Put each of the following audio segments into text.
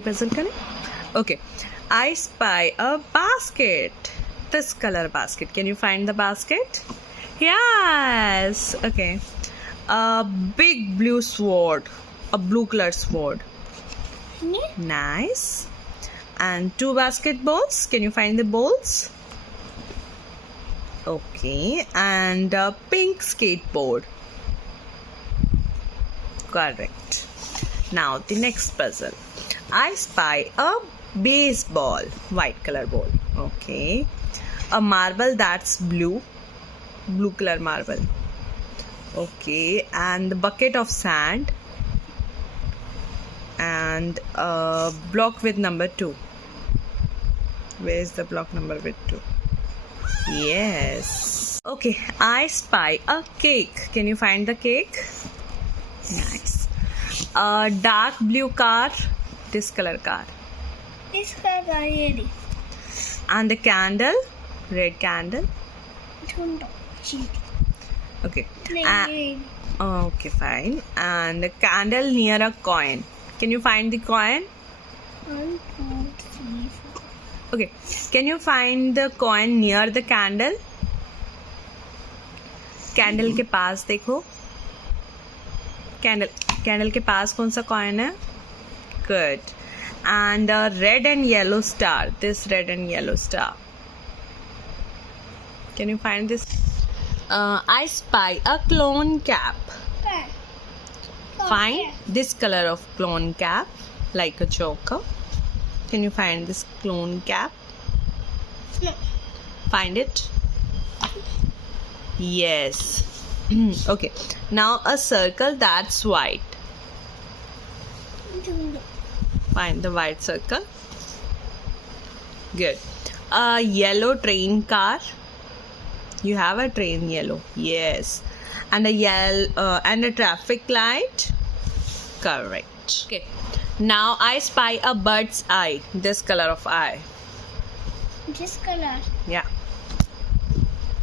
वाली puzzle करें? Okay. I spy a basket. This color basket. Can you find the basket? Yes. Okay. A big blue sword. A blue color sword. Nice. And 2 basketballs. Can you find the balls? Okay. And a pink skateboard. Correct. Now the next puzzle. I spy a baseball. White color ball. Okay. A marble that's blue. Blue color marble. Okay. And the bucket of sand. And a block with number 2. Where is the block number with 2? Yes. Okay. I spy a cake. Can you find the cake? Nice. A dark blue car. This color car. This color ready. And the candle. Red candle. Okay. Okay, fine. And the candle near a coin. Can you find the coin? 1, 2, 3, 4. Okay. Can you find the coin near the candle? Candle के पास देखो. Candle के पास कौन सा coin है? Good. And a red and yellow star. This red and yellow star. Can you find this? I spy a clone cap. Find this color of clone cap, like a joker. Can you find this clone cap? No. Find it. Yes. Okay. Now a circle that's white. Find the white circle. Good. A yellow train car. You have a train yellow. Yes. And a traffic light. Correct. Okay. Now I spy a bird's eye. This color of eye. This color. Yeah.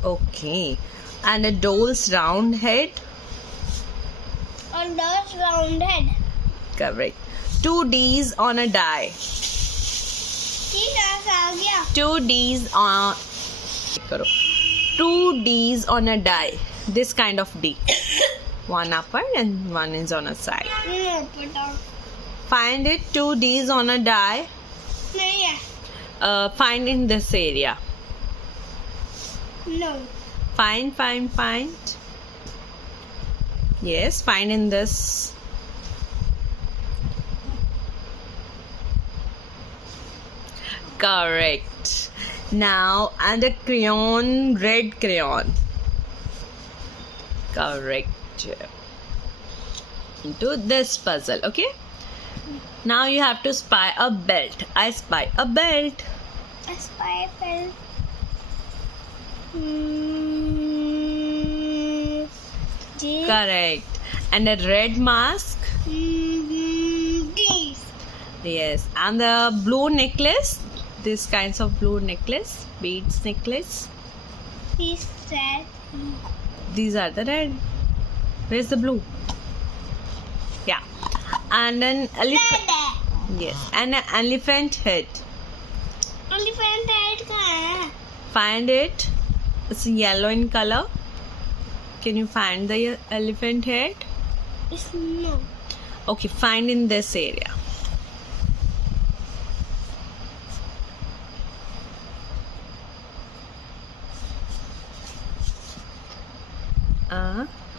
Okay. And a doll's round head. On doll's round head. Correct. 2 D's on a die. 2 D's on. 2 D's on a die. This kind of D. One upper and one is on a side. Find it. 2 D's on a die. Find in this area. No. Find. Yes, find in this. Correct. Now, and a crayon, red crayon. Correct. Into this puzzle, okay? Now you have to spy a belt. I spy a belt. I spy a belt. Correct. And a red mask. This. Yes. And the blue necklace. This kinds of blue necklace. Beads necklace. This red. These are the red. Where's the blue? Yeah. And an elephant. Yes. And an elephant head. Elephant head कहाँ है? Find it. It's yellow in color. Can you find the elephant head? It's no. Okay, find in this area.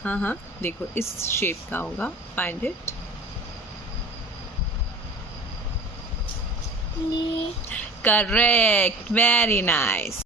हाँ देखो इस shape का होगा. Find it. Correct. Very nice.